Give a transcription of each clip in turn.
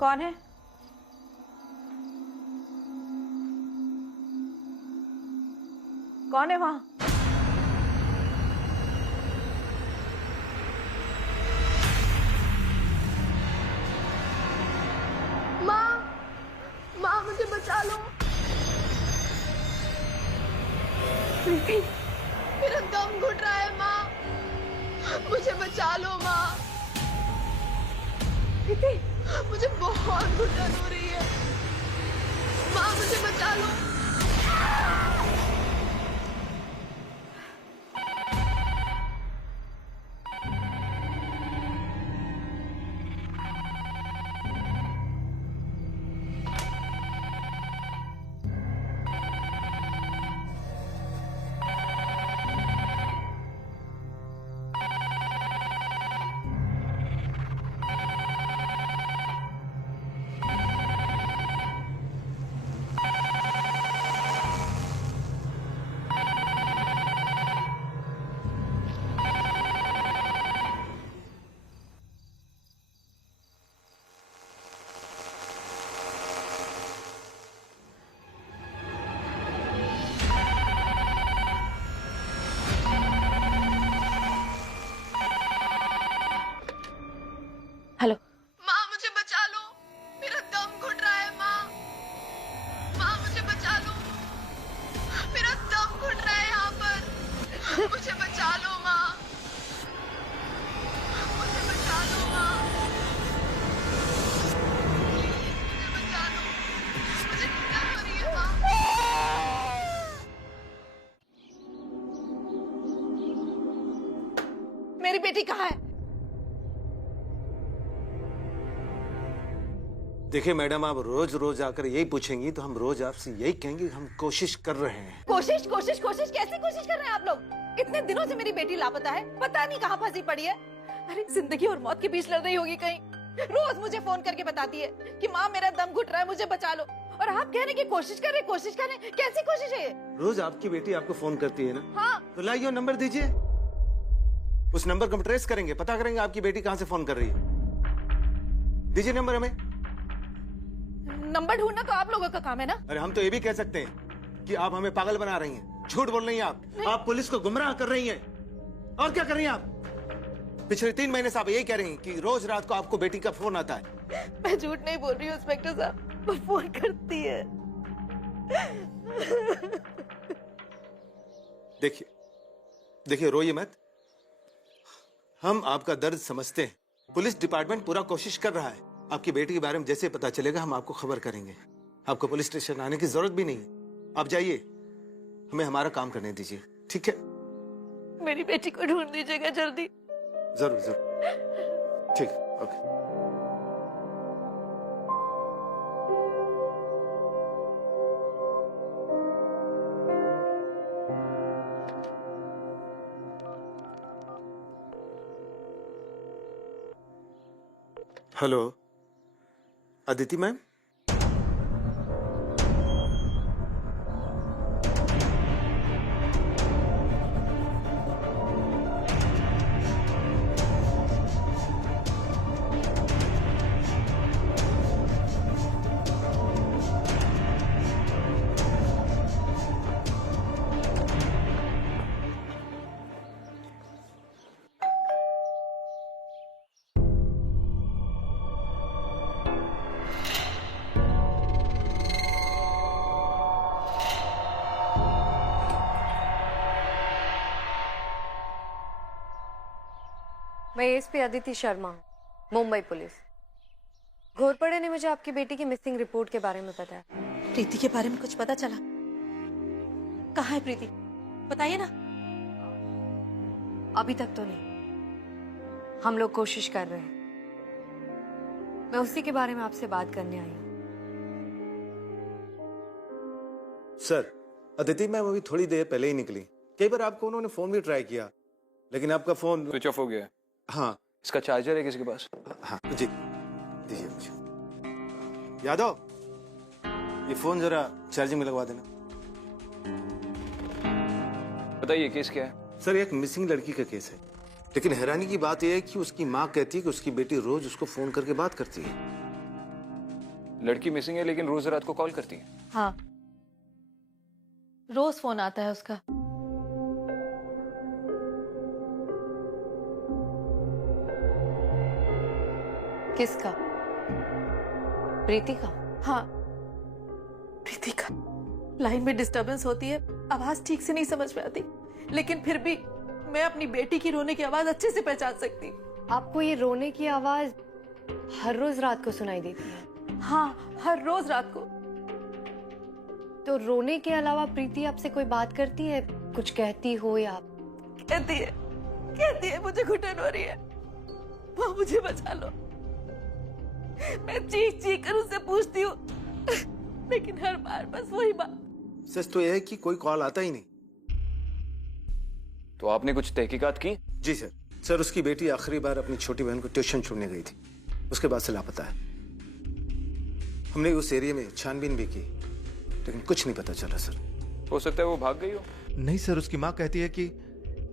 कौन है? कौन है वहां? माँ, माँ मुझे बचा लो। प्रीति, मेरा दम घुट रहा है माँ, मुझे बचा लो माँ। प्रीति, मुझे बहुत घुटन हो रही है माँ, मुझे बचा लो। हेलो। माँ मुझे बचा लो, मेरा दम घुट रहा है माँ, माँ मुझे बचा लो, मेरा दम घुट रहा है यहाँ पर, मुझे बचा लो माँ, मुझे बचा लो माँ, मुझे बचा लो, मुझे घुटन हो रही है माँ। मेरी बेटी कहाँ है? देखिए मैडम, आप रोज रोज आकर यही पूछेंगी तो हम रोज आपसे यही कहेंगे कि हम कोशिश कर रहे हैं। कोशिश कोशिश कोशिश कैसी कोशिश कर रहे हैं आप लोग? इतने दिनों से मेरी बेटी लापता है, पता नहीं कहाँ फंसी पड़ी है। अरे जिंदगी और मौत के बीच लड़ रही होगी कहीं। रोज मुझे फोन करके बताती है कि माँ मेरा दम घुट रहा है, मुझे बचा लो। और आप कह रहे कि कोशिश कर रहे, कैसी कोशिश है ये? रोज आपकी बेटी आपको फोन करती है ना? हाँ। तो लाइए नंबर दीजिए, उस नंबर को हम ट्रेस करेंगे, पता करेंगे आपकी बेटी कहाँ से फोन कर रही है। दीजिए नंबर हमें। नंबर ढूंढना तो आप लोगों का काम है ना? अरे हम तो ये भी कह सकते हैं कि आप हमें पागल बना रही हैं, झूठ बोल रही हैं आप पुलिस को गुमराह कर रही हैं। और क्या कर रही हैं आप? पिछले 3 महीने से आप यही कह रही हैं कि रोज रात को आपको बेटी का फोन आता है। मैं झूठ नहीं बोल रही हूँ इंस्पेक्टर साहब, वो फोन करती है। देखिए रोइए मत, हम आपका दर्द समझते हैं। पुलिस डिपार्टमेंट पूरा कोशिश कर रहा है। आपकी बेटी के बारे में जैसे पता चलेगा हम आपको खबर करेंगे। आपको पुलिस स्टेशन आने की जरूरत भी नहीं है। आप जाइए, हमें हमारा काम करने दीजिए, ठीक है? मेरी बेटी को ढूंढ दीजिएगा जल्दी। जरूर जरूर, ठीक है, ओके। Hello Aditi ma'am. मैं एसपी अदिति शर्मा हूँ, मुंबई पुलिस। घोरपड़े ने मुझे आपकी बेटी की मिसिंग रिपोर्ट के बारे में बताया। प्रीति के बारे में कुछ पता चला? कहाँ है प्रीति? बताइए ना। अभी तक तो नहीं, हम लोग कोशिश कर रहे हैं। मैं उसी के बारे में आपसे बात करने आई हूँ। सर, अदिति मैम अभी थोड़ी देर पहले ही निकली। कई बार आपको उन्होंने फोन भी ट्राई किया, लेकिन आपका फोन स्विच ऑफ हो गया है। हाँ। इसका चार्जर है किसी के पास? हाँ जी, दीजिए मुझे। यादव, ये फोन जरा चार्जिंग में लगवा देना। बताइए केस क्या है? सर, एक मिसिंग लड़की का केस है, लेकिन हैरानी की बात यह है कि उसकी माँ कहती है कि उसकी बेटी रोज उसको फोन करके बात करती है। लड़की मिसिंग है लेकिन रोज रात को कॉल करती है। हाँ, रोज फोन आता है उसका। किसका? प्रीति का? हाँ, प्रीति का। लाइन में डिस्टरबेंस होती है, आवाज ठीक से नहीं समझ में आती, लेकिन फिर भी मैं अपनी बेटी की रोने की आवाज अच्छे से पहचान सकती। आपको ये रोने की आवाज हर रोज रात को सुनाई देती है? हाँ, हर रोज रात को। तो रोने के अलावा प्रीति आपसे कोई बात करती है, कुछ कहती हो या? कहती है मुझे घुटन हो रही है, माँ मुझे बचा लो। मैं चीख चीख कर उससे पूछती हूँ, लेकिन हर बार बस वही बात। सच तो यह है कि कोई कॉल आता ही नहीं। तो आपने कुछ तहकीकात की? जी सर। सर, उसकी बेटी आखिरी बार अपनी छोटी बहन को ट्यूशन छोड़ने गई थी, उसके बाद से लापता है। हमने उस एरिया में छानबीन भी की, लेकिन कुछ नहीं पता चला सर। हो सकता है वो भाग गई हो। नहीं सर, उसकी माँ कहती है कि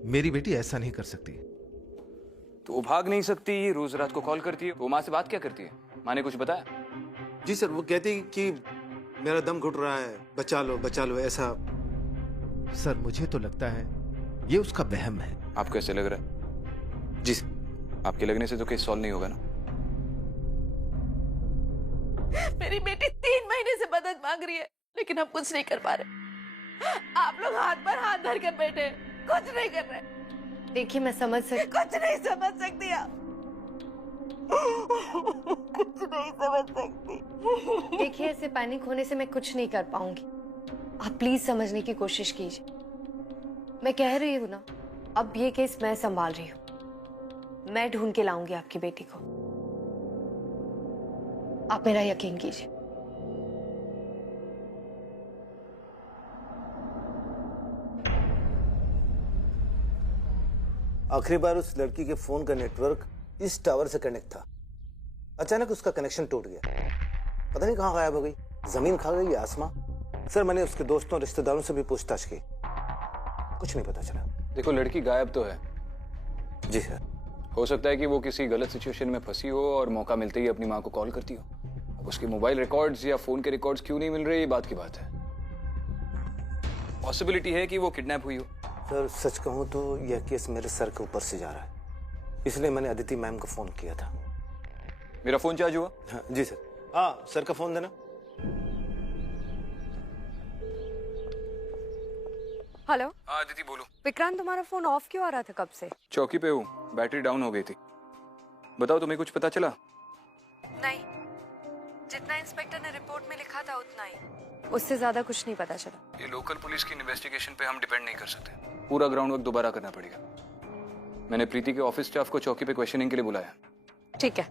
मेरी बेटी ऐसा नहीं कर सकती। तो वो भाग नहीं सकती, रोज रात को कॉल करती है। वो माँ से बात क्या करती है? माँ ने कुछ बताया? जी सर, वो कहती है कि मेरा दम घुट रहा है, बचा लो ऐसा। सर, मुझे तो लगता है ये उसका वहम है। आपको ऐसे लग रहा है? जी सर। आपके लगने से तो केस सॉल्व नहीं होगा ना? मेरी बेटी 3 महीने से मदद मांग रही है, लेकिन हम कुछ नहीं कर पा रहे। आप लोग हाथ पर हाथ धर कर बैठे हैं, कुछ नहीं कर रहे। देखिए, मैं समझ सकती, कुछ नहीं समझ सकती आप। कुछ नहीं समझ सकती। देखिए ऐसे पैनिक होने से मैं कुछ नहीं कर पाऊंगी। आप प्लीज समझने की कोशिश कीजिए। मैं कह रही हूँ ना, अब ये केस मैं संभाल रही हूँ। मैं ढूंढ के लाऊंगी आपकी बेटी को, आप मेरा यकीन कीजिए। आखिरी बार उस लड़की के फोन का नेटवर्क इस टावर से कनेक्ट था। अचानक उसका कनेक्शन टूट गया, पता नहीं कहाँ गायब हो गई, जमीन खा गई या आसमां। सर, मैंने उसके दोस्तों रिश्तेदारों से भी पूछताछ की, कुछ नहीं पता चला। देखो, लड़की गायब तो है। जी सर। हो सकता है कि वो किसी गलत सिचुएशन में फंसी हो और मौका मिलते ही अपनी माँ को कॉल करती हो। उसके मोबाइल रिकॉर्ड्स या फोन के रिकॉर्ड्स क्यों नहीं मिल रहे, ये बात की बात है। पॉसिबिलिटी है कि वो किडनैप हुई हो। सर, सच कहूँ तो यह केस मेरे सर के ऊपर से जा रहा है, इसलिए मैंने अदिति मैम को फोन किया था। मेरा फोन चार्ज हुआ? हाँ, जी सर। हाँ, सर का फोन देना। हेलो। हाँ अदिति, बोलो। विक्रांत, तुम्हारा फोन ऑफ क्यों आ रहा था कब से? चौकी पे हूँ, बैटरी डाउन हो गई थी। बताओ, तुम्हें कुछ पता चला? नहीं, जितना इंस्पेक्टर ने रिपोर्ट में लिखा था उतना ही, उससे ज्यादा कुछ नहीं पता चला। ये लोकल पुलिस की इन्वेस्टिगेशन पे हम डिपेंड नहीं कर सकते, पूरा ग्राउंड वर्क दोबारा करना पड़ेगा। मैंने प्रीति के ऑफिस स्टाफ को चौकी पे क्वेश्चनिंग के लिए बुलाया। ठीक है।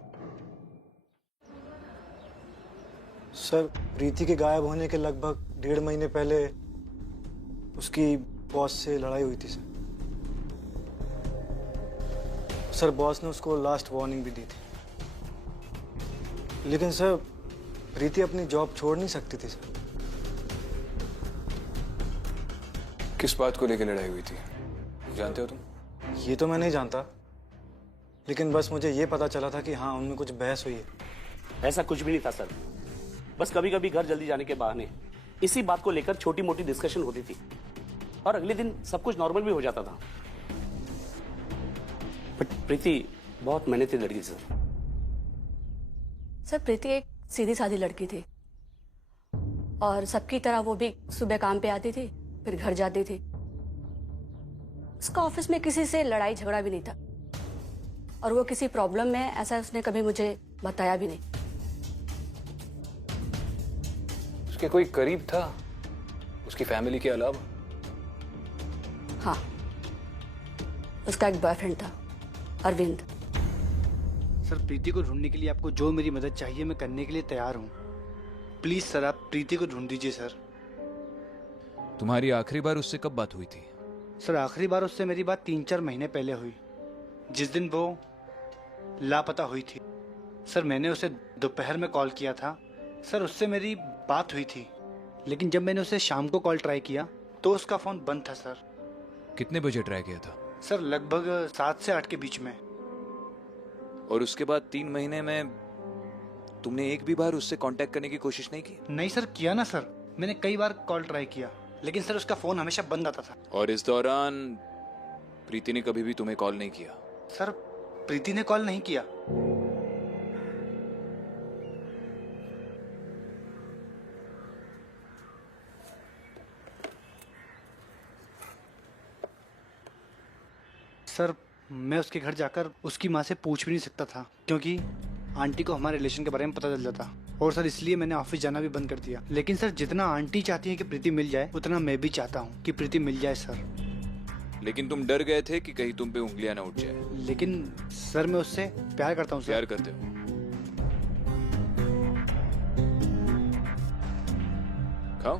सर, प्रीति के गायब होने के लगभग 1.5 महीने पहले उसकी बॉस से लड़ाई हुई थी सर। बॉस ने उसको लास्ट वार्निंग भी दी थी, लेकिन सर प्रीति अपनी जॉब छोड़ नहीं सकती थी सर। किस बात को लेकर लड़ाई हुई थी, जानते हो तुम? ये तो मैं नहीं जानता, लेकिन बस मुझे ये पता चला था कि हाँ, उनमें कुछ बहस हुई है। ऐसा कुछ भी नहीं था सर, बस कभी कभी घर जल्दी जाने के बहाने इसी बात को लेकर छोटी मोटी डिस्कशन होती थी और अगले दिन सब कुछ नॉर्मल भी हो जाता था। बट प्रीति बहुत मेहनती लड़की सर। सर, प्रीति एक सीधी सादी लड़की थी और सबकी तरह वो भी सुबह काम पे आती थी, फिर घर जाती थी। उसका ऑफिस में किसी से लड़ाई झगड़ा भी नहीं था और वो किसी प्रॉब्लम में ऐसा उसने कभी मुझे बताया भी नहीं। उसके कोई करीब था उसकी फैमिली के अलावा? हाँ, उसका एक बॉयफ्रेंड था, अरविंद। सर, प्रीति को ढूंढने के लिए आपको जो मेरी मदद चाहिए मैं करने के लिए तैयार हूँ। प्लीज सर, आप प्रीति को ढूंढ दीजिए सर। तुम्हारी आखिरी बार उससे कब बात हुई थी? सर, आखिरी बार उससे मेरी बात 3-4 महीने पहले हुई, जिस दिन वो लापता हुई थी। सर, मैंने उसे दोपहर में कॉल किया था। सर, उससे मेरी बात हुई थी, लेकिन जब मैंने उसे शाम को कॉल ट्राई किया तो उसका फोन बंद था सर। कितने बजे ट्राई किया था? सर, लगभग 7 से 8 के बीच में। और उसके बाद 3 महीने में तुमने एक भी बार उससे कांटेक्ट करने की कोशिश नहीं की? नहीं सर, किया ना सर, मैंने कई बार कॉल ट्राई किया, लेकिन सर उसका फोन हमेशा बंद आता था। और इस दौरान प्रीति ने कभी भी तुम्हें कॉल नहीं किया? सर प्रीति ने कॉल नहीं किया। सर मैं उसके घर जाकर उसकी माँ से पूछ भी नहीं सकता था, क्योंकि आंटी को हमारे रिलेशन के बारे में पता चल जाता। और सर इसलिए मैंने ऑफिस जाना भी बंद कर दिया। लेकिन सर जितना आंटी चाहती है कि प्रीति मिल जाए, उतना मैं भी चाहता हूँ कि प्रीति मिल जाए सर। लेकिन तुम डर गए थे कि कहीं तुम पे उंगलियां ना उठ जाए। लेकिन सर मैं उससे प्यार करता हूँ सर। प्यार करते हो? खाओ।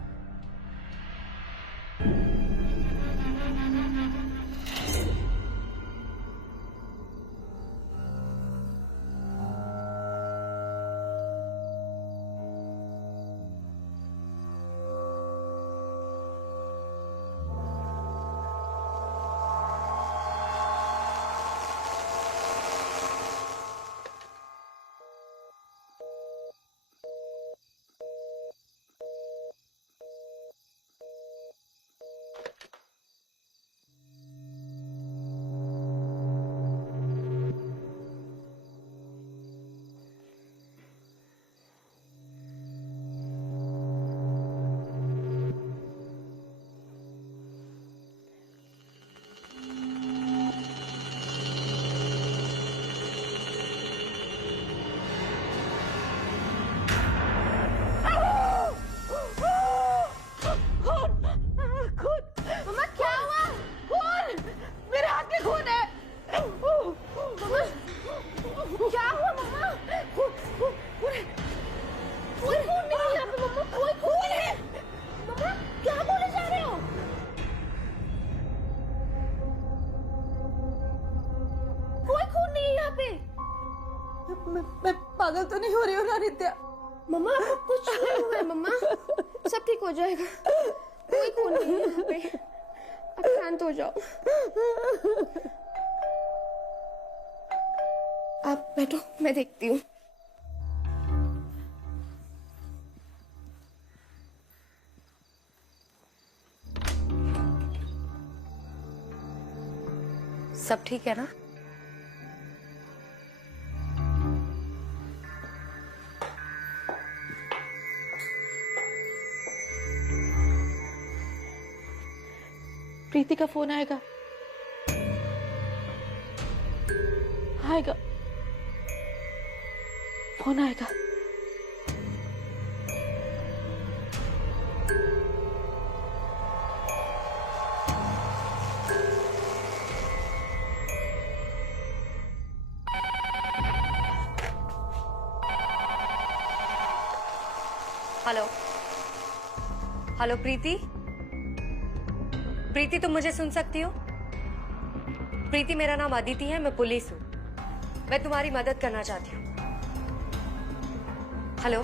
मैं पागल तो नहीं हो रही हूँ ना नित्या? मम्मा आपको कुछ नहीं हुआ है मम्मा, सब ठीक हो जाएगा, कोई खून नहीं है यहाँ पे, आप शांत हो जाओ। आप बैठो, मैं देखती हूँ। सब ठीक है ना? प्रीति का फोन आएगा। फोन आएगा। हेलो हेलो प्रीति, प्रीति तुम मुझे सुन सकती हो? प्रीति मेरा नाम अदिति है, मैं पुलिस हूँ, मैं तुम्हारी मदद करना चाहती हूँ। हेलो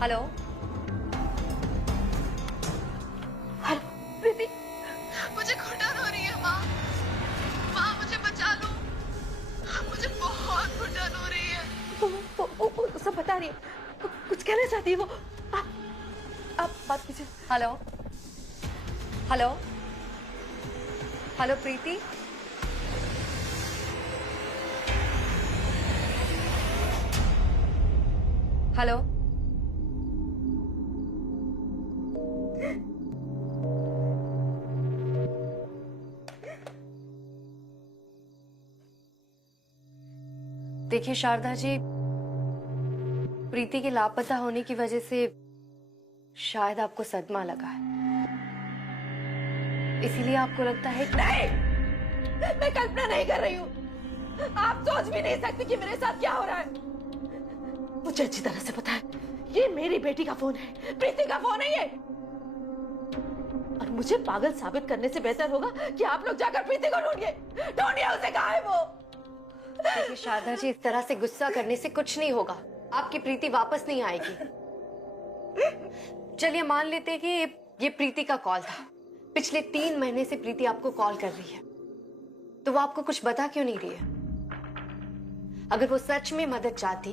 हेलो हेलो प्रीति, मुझे घुटन हो रही है माँ। माँ मुझे बचा लो, मुझे बहुत घुटन हो रही है। वो सब बता रही है, कुछ कहना चाहती है वो। आप बात कीजिए। हेलो हेलो हेलो प्रीति, हेलो देखिए शारदा जी, प्रीति के लापता होने की वजह से शायद आपको सदमा लगा है, इसीलिए आपको लगता है कि... नहीं, मैं कल्पना नहीं कर रही हूँ। आप सोच भी नहीं सकती कि मेरे साथ क्या हो रहा है। मुझे अच्छी तरह से पता है, ये मेरी बेटी का फोन है, प्रीति का फोन है ये। और मुझे पागल साबित करने से बेहतर होगा कि आप लोग जाकर प्रीति को ढूंढिए, उसे कहाँ है वो। देखिए शारदा जी, इस तरह से गुस्सा करने से कुछ नहीं होगा, आपकी प्रीति वापस नहीं आएगी। चलिए मान लेते हैं कि ये प्रीति का कॉल था। पिछले 3 महीने से प्रीति आपको कॉल कर रही है, तो वो आपको कुछ बता क्यों नहीं रही है? अगर वो सच में मदद चाहती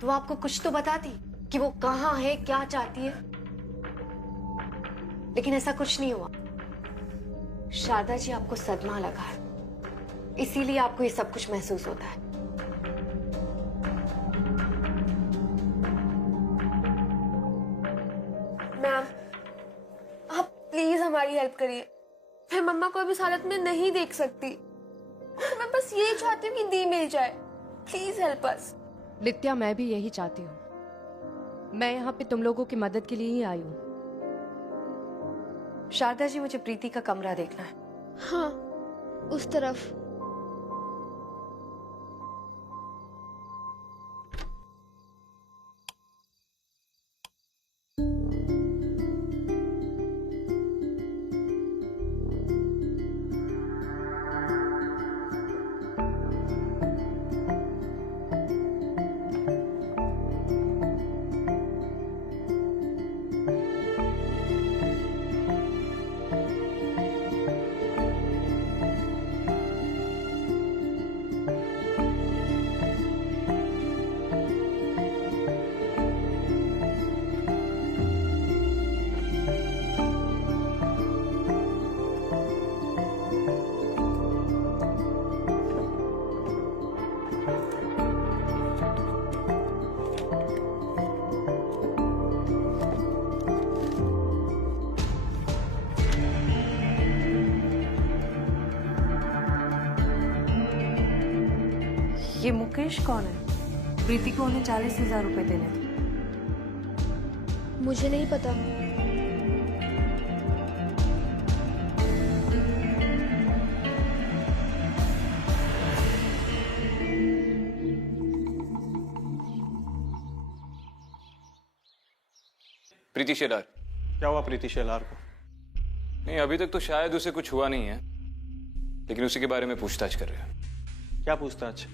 तो वो आपको कुछ तो बताती कि वो कहाँ है, क्या चाहती है। लेकिन ऐसा कुछ नहीं हुआ। शारदा जी आपको सदमा लगा है, इसीलिए आपको ये सब कुछ महसूस होता है। मैम, आप प्लीज हमारी हेल्प करिए। मैं मम्मा को अब इस हालत में नहीं देख सकती। मैं बस यही चाहती हूँ कि दी मिल जाए। Please help us. नित्या, मैं भी यही चाहती हूँ। मैं यहाँ पे तुम लोगों की मदद के लिए ही आई हूँ। शारदा जी, मुझे प्रीति का कमरा देखना है। हाँ, उस तरफ। ये मुकेश कौन है? प्रीति को उन्हें 40,000 रुपए देने थे। मुझे नहीं पता। प्रीति शेलार। क्या हुआ प्रीति शेलार को? नहीं, अभी तक तो शायद उसे कुछ हुआ नहीं है, लेकिन उसी के बारे में पूछताछ कर रहे हैं। क्या पूछताछ?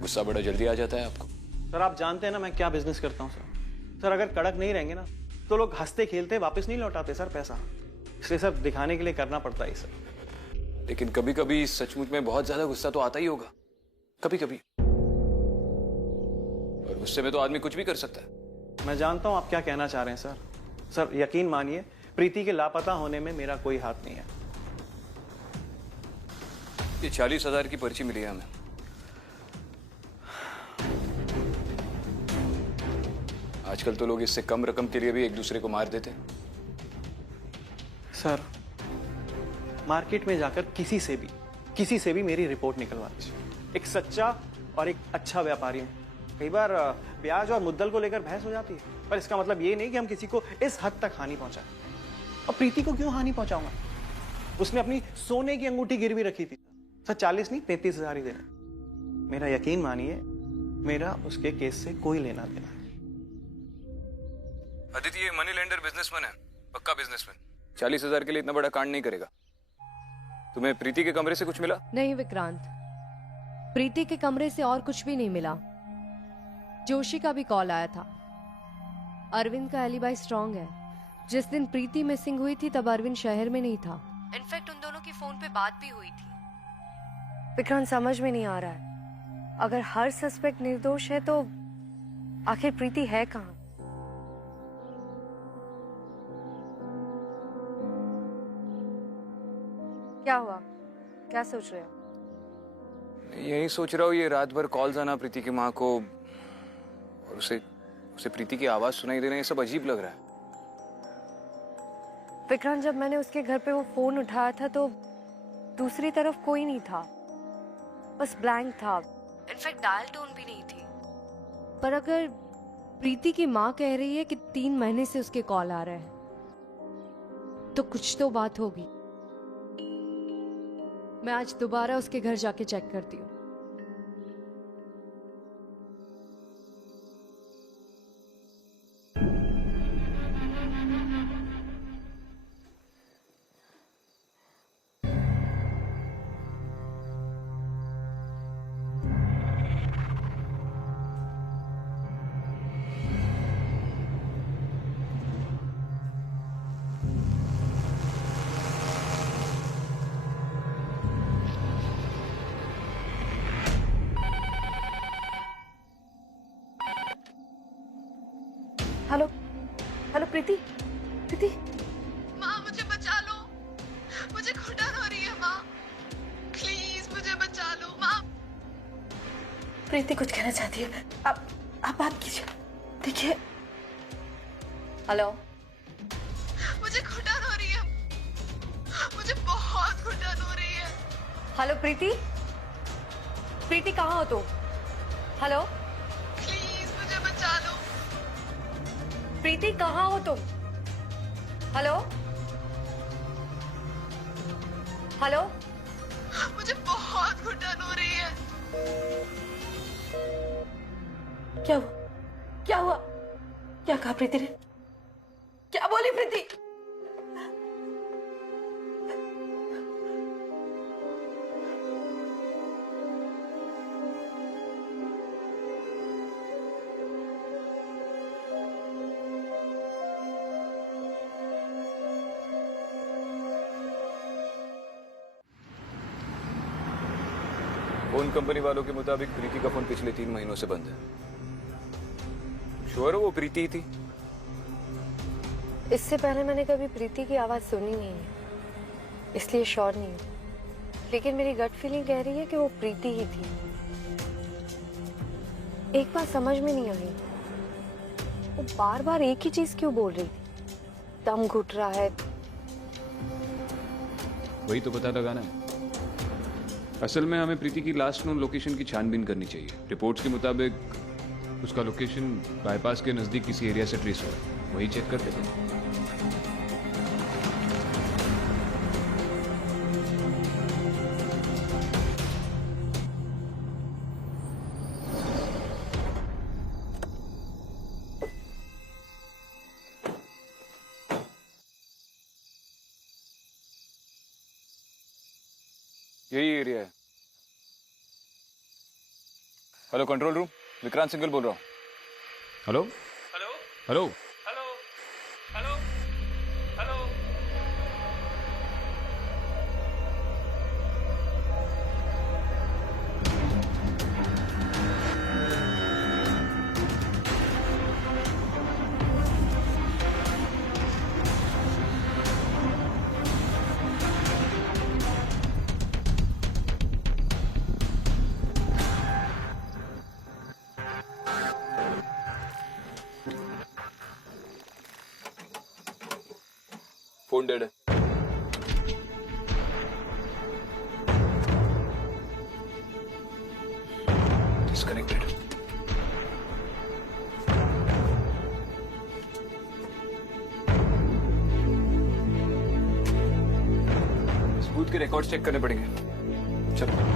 गुस्सा बड़ा जल्दी आ जाता है आपको? सर, आप जानते हैं ना मैं क्या बिजनेस करता हूँ सर। सर, अगर कड़क नहीं रहेंगे ना तो लोग हंसते खेलते वापस नहीं लौटाते सर पैसा। इसलिए सर दिखाने के लिए करना पड़ता है सर। लेकिन कभी कभी सचमुच में बहुत ज्यादा गुस्सा तो आता ही होगा, कभी कभी। और गुस्से में तो आदमी कुछ भी कर सकता है। मैं जानता हूँ आप क्या कहना चाह रहे हैं सर। सर, यकीन मानिए प्रीति के लापता होने में मेरा कोई हाथ नहीं है। ये 40,000 की पर्ची मिली है हमें। आजकल तो लोग इससे कम रकम के लिए भी एक दूसरे को मार देते हैं। सर, मार्केट में जाकर किसी से भी मेरी रिपोर्ट निकलवा दीजिए। एक सच्चा और एक अच्छा व्यापारी हूं। कई बार ब्याज और मुद्दल को लेकर बहस हो जाती है, पर इसका मतलब ये नहीं कि हम किसी को इस हद तक हानि पहुंचाएं। और प्रीति को क्यों हानि पहुंचाऊंगा? उसने अपनी सोने की अंगूठी गिरवी रखी थी। सर, 40 नहीं 33,000 ही देना। मेरा यकीन मानिए, मेरा उसके केस से कोई लेना देना है। अदिति, ये मनी लेंडर बिजनेसमैन है, पक्का बिजनेसमैन। 40,000 के लिए इतना बड़ा कांड नहीं करेगा। तुम्हें प्रीति के कमरे से कुछ मिला? नहीं विक्रांत, प्रीति के कमरे से और कुछ भी नहीं मिला। जोशी का भी कॉल आया था। अरविंद का एलिबाई स्ट्रांग है। जिस दिन प्रीति मिसिंग हुई थी तब अरविंद शहर में नहीं था। इनफैक्ट उन दोनों की फोन पे बात भी हुई थी। विक्रांत, समझ में नहीं आ रहा है, अगर हर सस्पेक्ट निर्दोष है तो आखिर प्रीति है कहाँ? क्या हुआ? क्या सोच रहे हो? यही सोच रहा हूँ, ये रात भर कॉल्स आना प्रीति की माँ को और उसे प्रीति की आवाज सुनाई देना, ये सब अजीब लग रहा है। विक्रांत, जब मैंने उसके घर पे वो फोन उठाया था तो दूसरी तरफ कोई नहीं था, बस ब्लैंक था। इनफैक्ट डायल टोन भी नहीं थी। पर अगर प्रीति की माँ कह रही है कि 3 महीने से उसके कॉल आ रहे हैं तो कुछ तो बात होगी। मैं आज दोबारा उसके घर जाके चेक करती हूँ। प्रीति, प्रीति, माँ मुझे बचा लो, मुझे घुटन हो रही है माँ, प्लीज मुझे बचा लो माँ। प्रीति कुछ कहना चाहती है, आप बात कीजिए। देखिए, हेलो, मुझे घुटन हो रही है, मुझे बहुत घुटन हो रही है। हेलो प्रीति, प्रीति कहाँ हो तुम? हेलो प्लीज मुझे बचा लो। प्रीति कहाँ हो तुम? हेलो हेलो, मुझे बहुत घुटन हो रही है। क्या हुआ? क्या हुआ? क्या कहा प्रीति ने? क्या बोली प्रीति? फोन कंपनी वालों के मुताबिक प्रीति का फोन पिछले 3 महीनों से बंद है। श्योर हो वो प्रीति ही थी? इससे पहले मैंने कभी प्रीति की आवाज सुनी नहीं है, इसलिए श्योर नहीं हूँ। लेकिन मेरी गट फीलिंग कह रही है कि वो प्रीति ही थी। एक बात समझ में नहीं आई, वो बार बार एक ही चीज क्यों बोल रही थी? दम घुट रहा है। वही तो पता लगाना है। असल में हमें प्रीति की लास्ट नोन लोकेशन की छानबीन करनी चाहिए। रिपोर्ट्स के मुताबिक उसका लोकेशन बाईपास के नजदीक किसी एरिया से ट्रेस हुआ है, वही चेक करते थे। यही एरिया है। Hello control room, Vikrant single बोल रहा हूँ। Hello hello hello hello hello hello. Phone dead है। डिस्कनेक्टेड। सबूत के रिकॉर्ड चेक करने पड़ेंगे। चलो।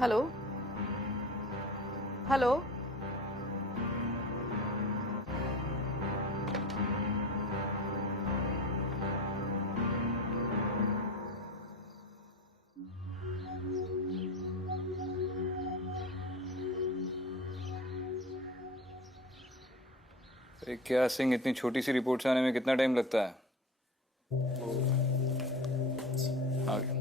हेलो हेलो, अरे क्या सिंह, इतनी छोटी सी रिपोर्ट्स आने में कितना टाइम लगता है? आ गया।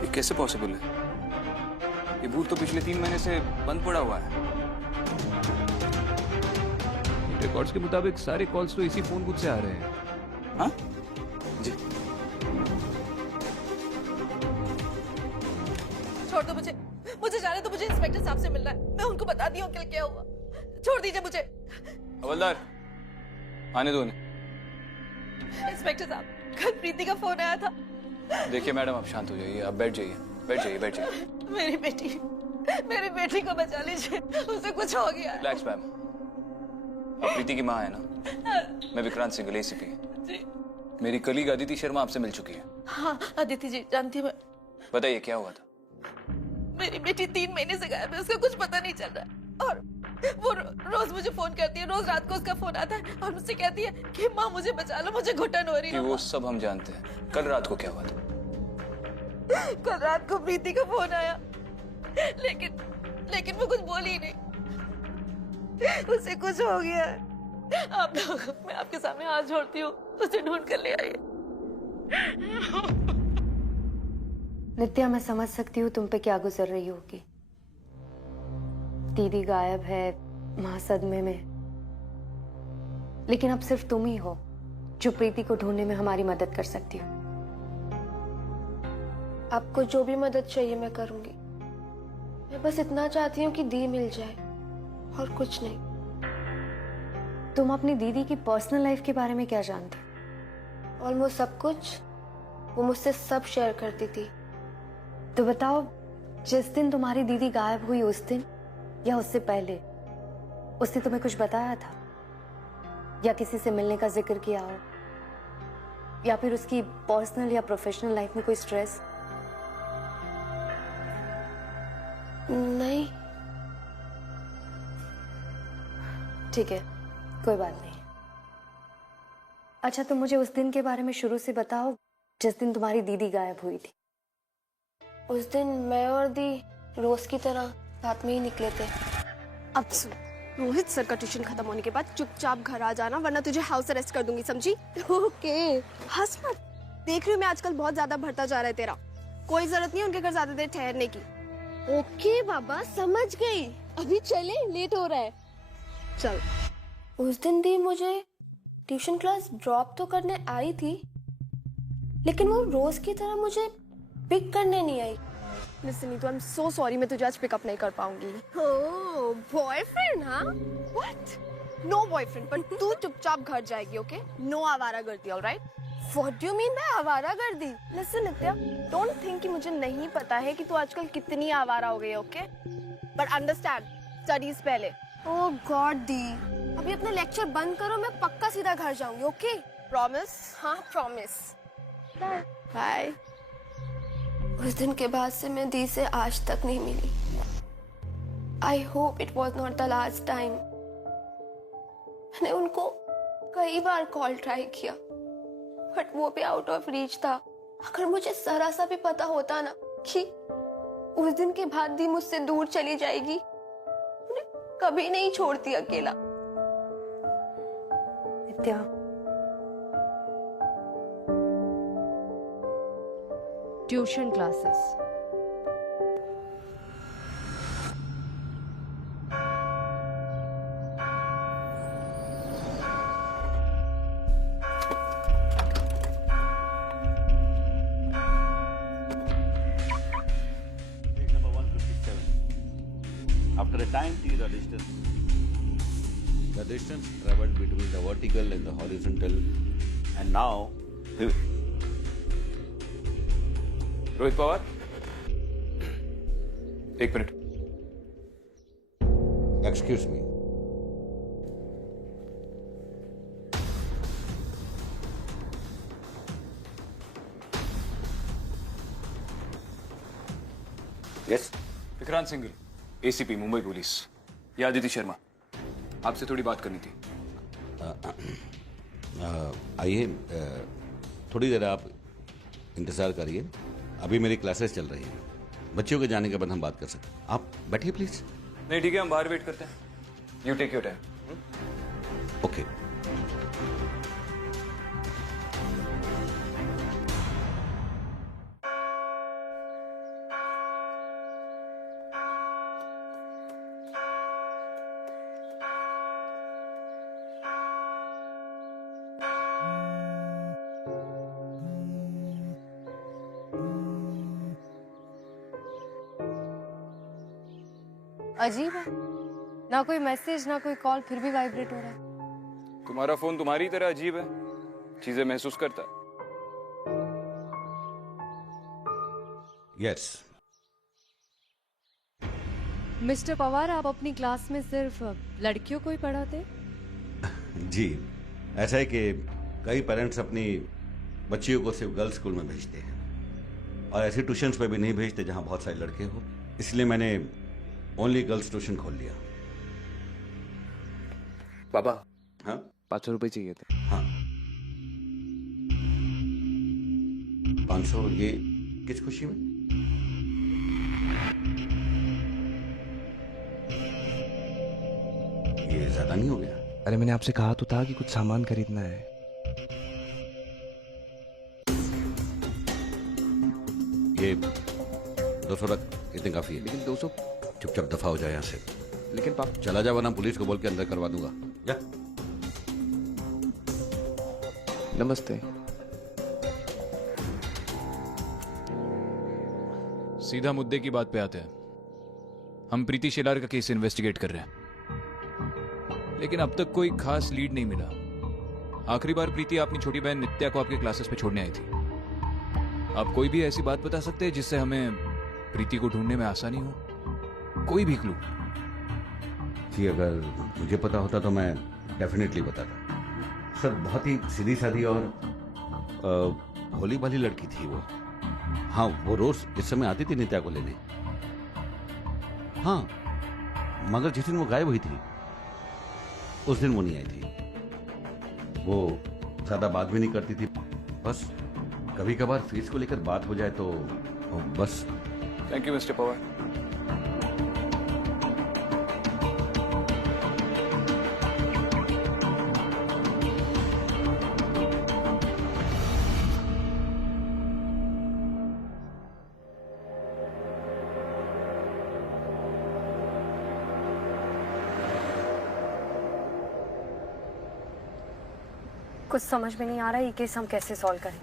ये कैसे पॉसिबल है? ये बूथ तो पिछले 3 महीने से बंद पड़ा हुआ है। रिकॉर्ड्स के मुताबिक सारे कॉल्स तो इसी फोन बूथ से आ रहे हैं। हाँ जी। छोड़ दो मुझे, मुझे जाने दो। मुझे इंस्पेक्टर साहब से मिलना है। मैं उनको बता दी हूँ कल क्या हुआ। छोड़ दीजिए मुझे। हवलदार आने दो उन्हें। इंस्पेक्टर साहब, कल प्रीति का फोन आया था। देखिए मैडम, आप शांत हो जाइए, आप बैठ जाइए, बैठ जाइए, बैठ जाइए। मेरी मेरी बेटी को बचा लीजिए, उसे कुछ हो गया। रिलैक्स मैम, आप प्रीति की माँ है ना? मैं विक्रांत सिंगल, एसीपी। जी। मेरी कलीग अदिति शर्मा आपसे मिल चुकी है। हाँ अदिति जी जानती हूँ मैं। बताइए क्या हुआ था? मेरी बेटी 3 महीने से गायब है, उसका कुछ पता नहीं चल रहा है। और वो रोज मुझे फोन करती है, रोज रात को उसका फोन आता है और मुझसे कहती है कि माँ मुझे बचा लो, मुझे घुटन हो रही है। वो सब हम जानते हैं। कल रात को क्या हुआ था? कल रात को प्रीति का फोन आया, लेकिन वो कुछ बोली ही नहीं। उसे कुछ हो गया है। आप लोग, मैं आपके सामने हाथ जोड़ती हूँ, उसे ढूंढ कर ले आइए। नित्या, मैं समझ सकती हूँ तुम पे क्या गुजर रही होगी। दीदी गायब है, मां सदमे में, लेकिन अब सिर्फ तुम ही हो जो प्रीति को ढूंढने में हमारी मदद कर सकती हो। आपको जो भी मदद चाहिए मैं करूंगी। मैं बस इतना चाहती हूँ कि दी मिल जाए और कुछ नहीं। तुम अपनी दीदी की पर्सनल लाइफ के बारे में क्या जानते हो? ऑलमोस्ट सब कुछ। वो मुझसे सब शेयर करती थी। तो बताओ, जिस दिन तुम्हारी दीदी गायब हुई उस दिन या उससे पहले उसने तुम्हें कुछ बताया था या किसी से मिलने का जिक्र किया हो, या फिर उसकी पर्सनल या प्रोफेशनल लाइफ में कोई स्ट्रेस? नहीं। ठीक है, कोई बात नहीं। अच्छा, तो मुझे उस दिन के बारे में शुरू से बताओ जिस दिन तुम्हारी दीदी गायब हुई थी। उस दिन मैं और दी रोज की तरह साथ में ही निकले थे। अब सुन, रोहित सर का ट्यूशन खत्म होने के बाद चुपचाप घर आ जाना, वरना तुझे हाउस अरेस्ट कर दूंगी, समझी? ओके। हंस मत, देख रही हूँ मैं आजकल बहुत ज्यादा बढ़ता जा रहा है तेरा। कोई जरूरत नहीं उनके घर ज्यादा देर ठहरने की। ओके बाबा, समझ गई। अभी चले, लेट हो रहा है। चल। उस दिन दी मुझे ट्यूशन क्लास ड्रॉप तो करने आई थी, लेकिन वो रोज की तरह मुझे पिक करने नहीं आई। Listen Neetu, I am so sorry, मैं तुझे आज पिकअप नहीं कर पाऊंगी। Oh, boyfriend? हाँ, व्हाट? नो बॉयफ्रेंड, पर तू चुपचाप घर जाएगी, ओके? नो आवारागर्दी, alright? What do you mean by आवारागर्दी? लिसन नित्या, डोंट थिंक कि मुझे नहीं पता है कि तू आजकल कितनी आवारा हो गई है, ओके? बट अंडरस्टैंड, स्टडीज पहले। ओह गॉड दी, अभी अपना लेक्चर बंद करो, मैं पक्का सीधा घर जाऊंगी, ओके? प्रॉमिस? हाँ, प्रॉमिस। बाय। बाय। उस दिन के बाद से मैं दी से आज तक नहीं मिली। I hope it was not the last time. मैंने उनको कई बार कॉल ट्राई किया, बट वो भी आउट ऑफ रीच था। अगर मुझे जरा सा भी पता होता ना कि उस दिन के बाद दी मुझसे दूर चली जाएगी, उन्हें कभी नहीं छोड़ती अकेला। Nitya, tuition classes, After a time t the distance traveled between the vertical and the horizontal, and now Rohit Pawar, एक minute. excuse me. Yes. Vikrant Singhal, ACP Mumbai police. या अदिति शर्मा, आपसे थोड़ी बात करनी थी। आइए, थोड़ी देर आप इंतजार करिए, अभी मेरी क्लासेस चल रही हैं। बच्चियों के जाने के बाद हम बात कर सकते हैं। आप बैठिए प्लीज। नहीं ठीक है, हम बाहर वेट करते हैं। You take your time. Okay. अजीब है, ना कोई मैसेज ना कोई कॉल, फिर भी वाइब्रेट हो रहा है। तुम्हारा फोन तुम्हारी तरह अजीब है, चीजें महसूस करता है। यस। मिस्टर पवार, आप अपनी क्लास में सिर्फ लड़कियों को ही पढ़ाते? जी, ऐसा है कि कई पेरेंट्स अपनी बच्चियों को सिर्फ गर्ल्स स्कूल में भेजते हैं और ऐसे ट्यूशन्स पे भी नहीं भेजते जहां बहुत सारे लड़के हो, इसलिए मैंने ओनली गर्ल्स ट्यूशन खोल लिया। पापा। हाँ 500 रुपए चाहिए थे। हाँ 500, ये किस खुशी में? ये ज्यादा नहीं हो गया? अरे मैंने आपसे कहा तो था कि कुछ सामान खरीदना है। ये 200 रख, इतने काफी है। लेकिन 200। चुपचाप दफा हो जाए यहाँ से। लेकिन पापा। चला जा वरना पुलिस को बोल के अंदर करवा दूंगा। जा। नमस्ते। सीधा मुद्दे की बात पे आते हैं। हम प्रीति शेलार का केस इन्वेस्टिगेट कर रहे हैं, लेकिन अब तक कोई खास लीड नहीं मिला। आखिरी बार प्रीति अपनी छोटी बहन नित्या को आपके क्लासेस पे छोड़ने आई थी। आप कोई भी ऐसी बात बता सकते हैं जिससे हमें प्रीति को ढूंढने में आसानी हो? कोई भी क्लू? जी अगर मुझे पता होता तो मैं डेफिनेटली बताता। सर बहुत ही सीधी सादी और भोली भाली लड़की थी वो। हाँ वो रोज इस समय आती थी नित्या को लेने। हाँ मगर जिस दिन वो गायब हुई थी उस दिन वो नहीं आई थी। वो ज्यादा बात भी नहीं करती थी, बस कभी कभार फीस को लेकर बात हो जाए तो बस। Thank you mister Pawar. कुछ समझ में नहीं आ रहा है ये केस हम कैसे सॉल्व करें।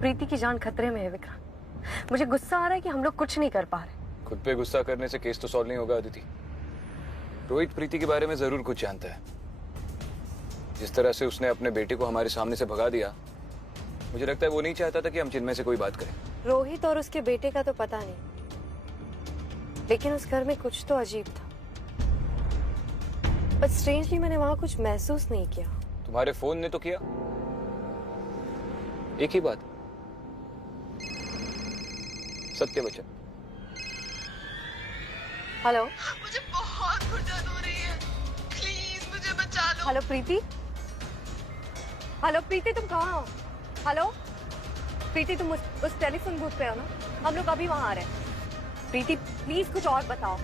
प्रीति की जान खतरे में है विक्रांत। मुझे गुस्सा आ रहा है कि हम लोग कुछ नहीं कर पा रहे। खुद पे गुस्सा करने से केस तो सॉल्व नहीं होगा अदिति। रोहित प्रीति के बारे में जरूर कुछ जानता है। जिस तरह से उसने अपने बेटे को हमारे सामने से भगा दिया, मुझे लगता है वो नहीं चाहता था कि हम जिनमें से कोई बात करें। रोहित और उसके बेटे का तो पता नहीं, लेकिन उस घर में कुछ तो अजीब था। बट स्ट्रेंजली मैंने वहां कुछ महसूस नहीं किया। तुम्हारे फोन ने तो किया। एक ही बात, सत्य वचन। हेलो, मुझे बहुत घुटन हो रही है, प्लीज मुझे बचा लो। हेलो प्रीति। हेलो प्रीति तुम कहाँ हो? हेलो प्रीति तुम उस टेलीफोन बूथ पे हो ना? हम लोग अभी वहां आ रहे हैं। प्रीति प्लीज कुछ और बताओ।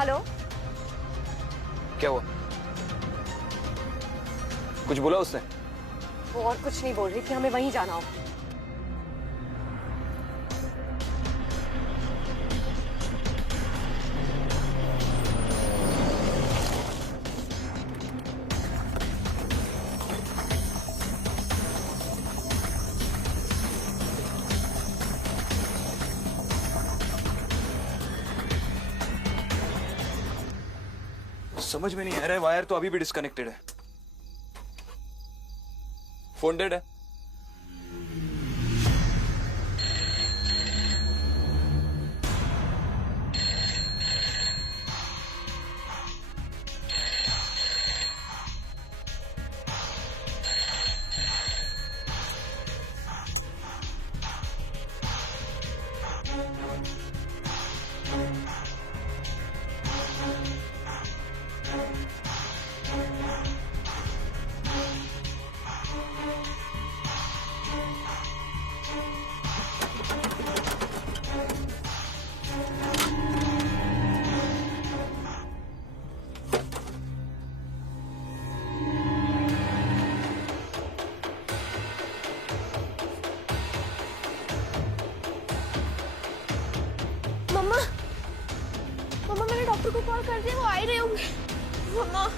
हेलो क्या हुआ? कुछ बोला उसने? वो और कुछ नहीं बोल रही थी, हमें वहीं जाना होगा। समझ में नहीं आ रहा है, वायर तो अभी भी डिस्कनेक्टेड है। फोन डेड है। मम्मा मैंने डॉक्टर को कॉल कर दिया, वो आ ही रहे होंगे। मम्मा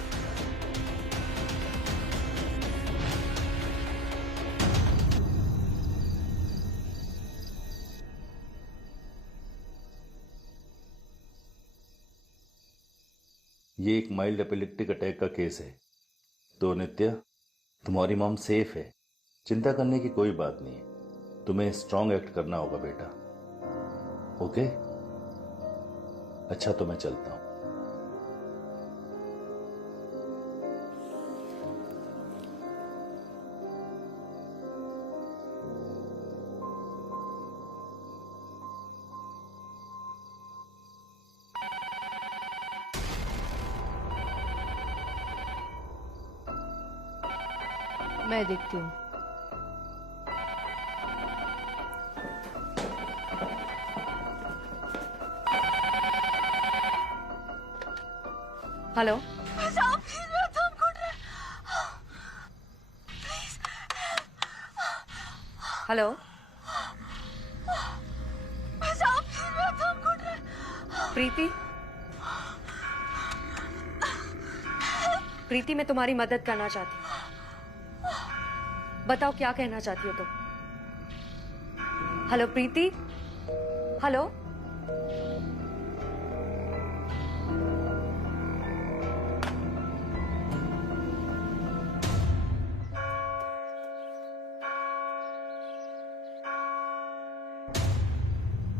ये एक माइल्ड एपिलेप्टिक अटैक का केस है। तो नित्या, तुम्हारी मॉम सेफ है, चिंता करने की कोई बात नहीं है। तुम्हें स्ट्रांग एक्ट करना होगा बेटा। ओके? अच्छा तो मैं चलता हूं। मैं देखती हूँ। हेलो, बचाओ प्लीज, मेरा दम घुट रहा है। प्लीज। हेलो, बचाओ प्लीज, मेरा दम घुट रहा है। प्रीति, प्रीति मैं तुम्हारी मदद करना चाहती हूँ। बताओ क्या कहना चाहती हो तुम? हेलो प्रीति, हेलो।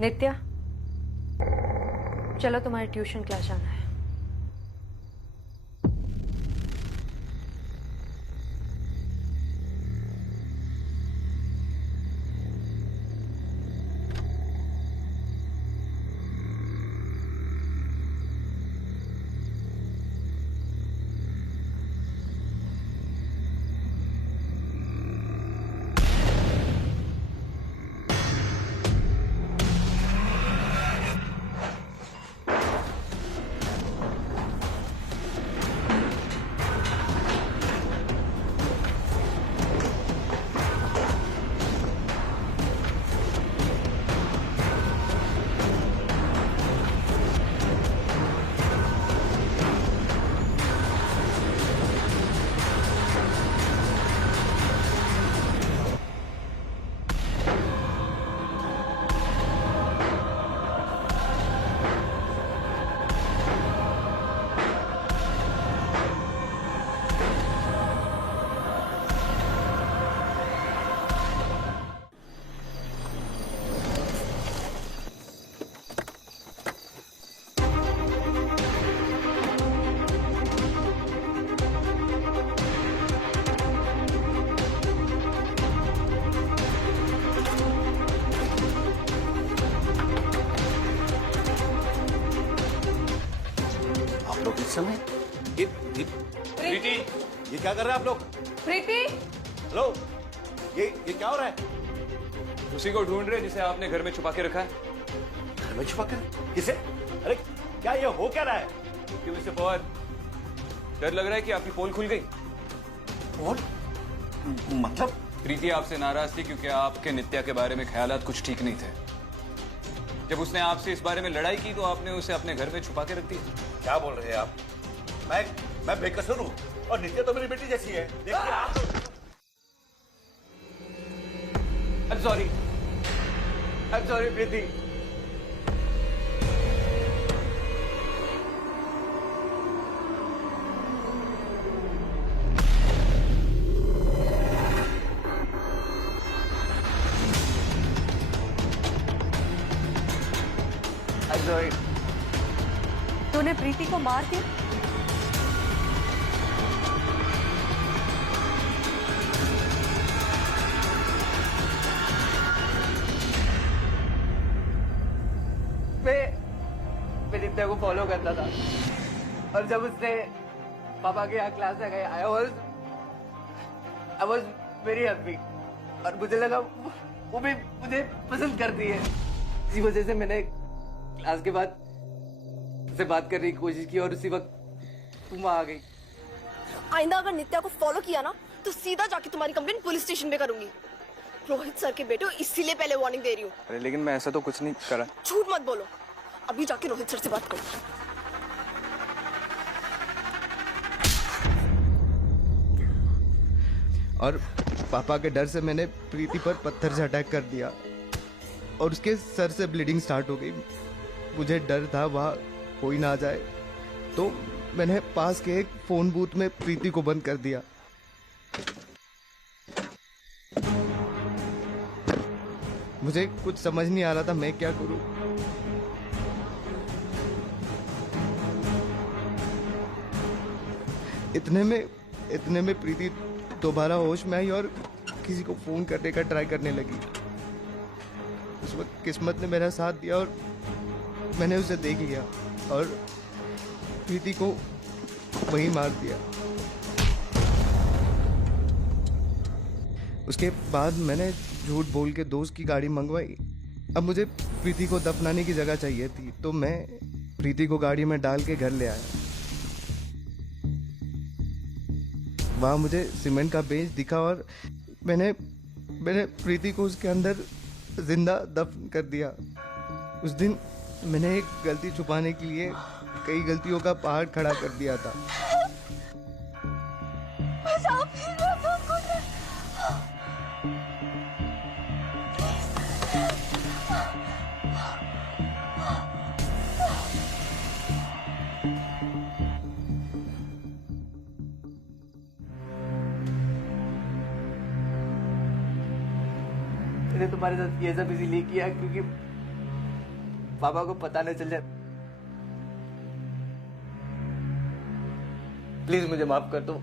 नित्या, चलो तुम्हारे ट्यूशन क्लास जाना है। समय प्रीति, ये क्या कर रहे हैं आप लोग? प्रीति, हेलो, ये क्या हो रहा है? उसी को ढूंढ रहे जिसे आपने घर में छुपा के रखा है। घर में छुपा कर? किसे? अरे क्या ये हो क्या रहा है? क्यों मिस्टर फवाद, डर लग रहा है कि आपकी पोल खुल गई? पोल? मतलब? प्रीति आपसे नाराज थी क्योंकि आपके नित्या के बारे में ख्यालात कुछ ठीक नहीं थे। जब उसने आपसे इस बारे में लड़ाई की तो आपने उसे अपने घर में छुपा के रख दिया। क्या बोल रहे हैं आप? मैं बेकसूर हूँ और नित्या तो मेरी बेटी जैसी है। देखिए आप। I'm sorry Preeti. I'm sorry। तूने प्रीति को मार दिया? मैं नित्या को फॉलो करता था और जब उसने पापा के यहाँ क्लास में गया आई वॉज वेरी हैप्पी और मुझे लगा वो भी मुझे पसंद करती है। इसी वजह से मैंने क्लास के बाद उससे बात करने की कोशिश की और उसी वक्त तुम आ गई। आइंदा अगर नित्या को फॉलो किया ना तो सीधा जाके तुम्हारी कंप्लेंट पुलिस स्टेशन पे करूंगी। रोहित सर के बेटे हो इसीलिए पहले वार्निंग दे रही हूँ। अरे लेकिन मैं ऐसा तो कुछ नहीं करा। झूठ मत बोलो, अभी जाके रोहित सर से बात करो। और पापा के डर से मैंने प्रीति पर पत्थर से अटैक कर दिया और उसके सर से ब्लीडिंग स्टार्ट हो गई। मुझे डर था वहाँ कोई ना आ जाए, तो मैंने पास के एक फोन बूथ में प्रीति को बंद कर दिया। मुझे कुछ समझ नहीं आ रहा था मैं क्या करूं। इतने में प्रीति दोबारा होश में आई और किसी को फोन करने का ट्राई करने लगी। उस वक्त किस्मत ने मेरा साथ दिया और मैंने उसे देख लिया और प्रीति को वहीं मार दिया। उसके बाद मैंने झूठ बोल के दोस्त की गाड़ी मंगवाई। अब मुझे प्रीति को दफनाने की जगह चाहिए थी, तो मैं प्रीति को गाड़ी में डाल के घर ले आया। वहां मुझे सीमेंट का बेंच दिखा और मैंने प्रीति को उसके अंदर जिंदा दफन कर दिया। उस दिन मैंने एक गलती छुपाने के लिए कई गलतियों का पहाड़ खड़ा कर दिया था। मैंने तुम्हारे साथ ये सब इसीलिए किया क्योंकि पापा को पता न चल जाए। प्लीज मुझे माफ कर दो।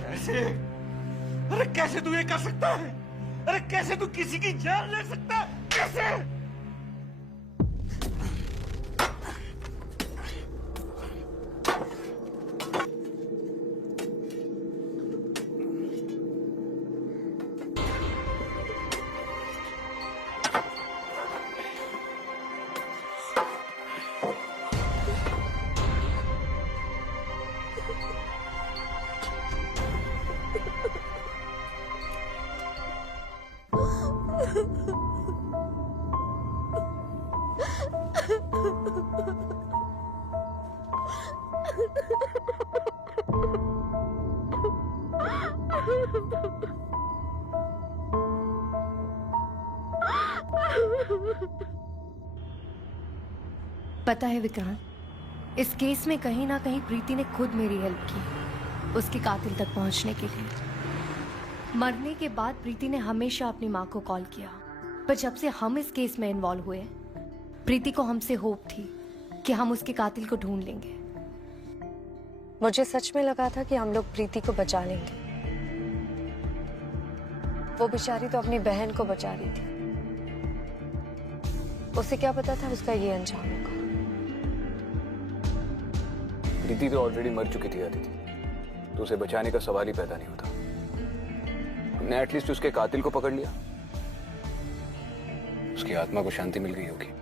कैसे? अरे कैसे तू ये कर सकता है? अरे कैसे तू किसी की जान ले सकता है? कैसे? पता है विक्रांत, इस केस में कहीं ना कहीं प्रीति ने खुद मेरी हेल्प की उसके कातिल तक पहुंचने के लिए। मरने के बाद प्रीति ने हमेशा अपनी माँ को कॉल किया, पर जब से हम इस केस में इन्वॉल्व हुए, प्रीति को हमसे होप थी कि हम उसके कातिल को ढूंढ लेंगे। मुझे सच में लगा था कि हम लोग प्रीति को बचा लेंगे। वो बेचारी तो अपनी बहन को बचा रही थी, उसे क्या पता था उसका ये अंजाम होगा। प्रीति तो ऑलरेडी मर चुकी थी आदिति, तो उसे बचाने का सवाल ही पैदा नहीं होता। हमने एटलीस्ट उसके कातिल को पकड़ लिया, उसकी आत्मा को शांति मिल गई होगी।